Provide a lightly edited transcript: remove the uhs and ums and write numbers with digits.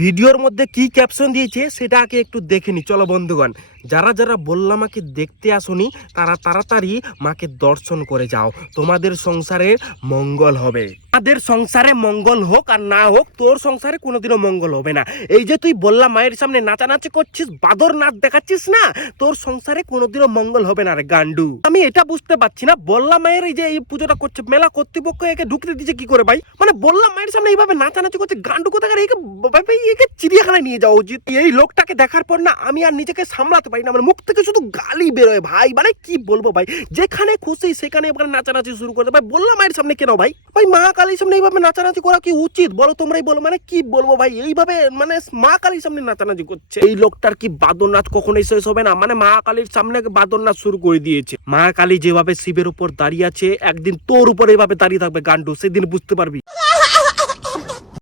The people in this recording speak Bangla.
ভিডিওর মধ্যে কি ক্যাপশন দিয়েছে সেটা আগে একটু দেখে নি। চলো বন্ধুগণ, যারা যারা বললাম মাকে দেখতে আসনি তারা তাড়াতাড়ি মাকে দর্শন করে যাও, তোমাদের সংসারের মঙ্গল হবে। তাদের সংসারে মঙ্গল হোক আর না হোক, তোর সংসারে কোনোদিনও মঙ্গল হবে না। এই যে তুই বললাম মায়ের সামনে নাচানাচি করছিস, বাদর নাচ দেখাচ্ছিস না, তোর সংসারে কোনোদিনও মঙ্গল হবে না রে গান্ডু। আমি এটা বুঝতে পারছি না, বললাম মায়ের এই যে এই পুজোটা করছে, মেলা কর্তৃপক্ষ একে ঢুকতে দিচ্ছে কি করে ভাই? মানে বললাম মায়ের সামনে এইভাবে নাচানাচি করছে, গান্ডু কোথাকার, একে চিড়িয়াখানায় নিয়ে যাওয়া উচিত। এই লোকটাকে দেখার পর না আমি আর নিজেকে সামলাতে পারি না, আমার মুখ থেকে শুধু গালি বেরোয় ভাই। মানে কি বলবো ভাই, যেখানে খুশি সেখানে এবার নাচানাচি শুরু করে ভাই। বললাম মায়ের সামনে কেন ভাই? ভাই মা কালীর সামনে এইভাবে নাচানাচি করা কি উচিত বলো? তোমরাই বলো। মানে কি বলবো ভাই, এইভাবে মানে মা কালীর সামনে নাচানাচি করছে। এই লোকটার কি বাদর নাচ কখনোই শেষ হবে না? মানে মা কালীর সামনে বাদর নাচ শুরু করে দিয়েছে। মা কালী যেভাবে শিবের উপর দাঁড়িয়ে আছে, একদিন তোর উপর এইভাবে দাঁড়িয়ে থাকবে গান্ডু, সেদিন বুঝতে পারবি।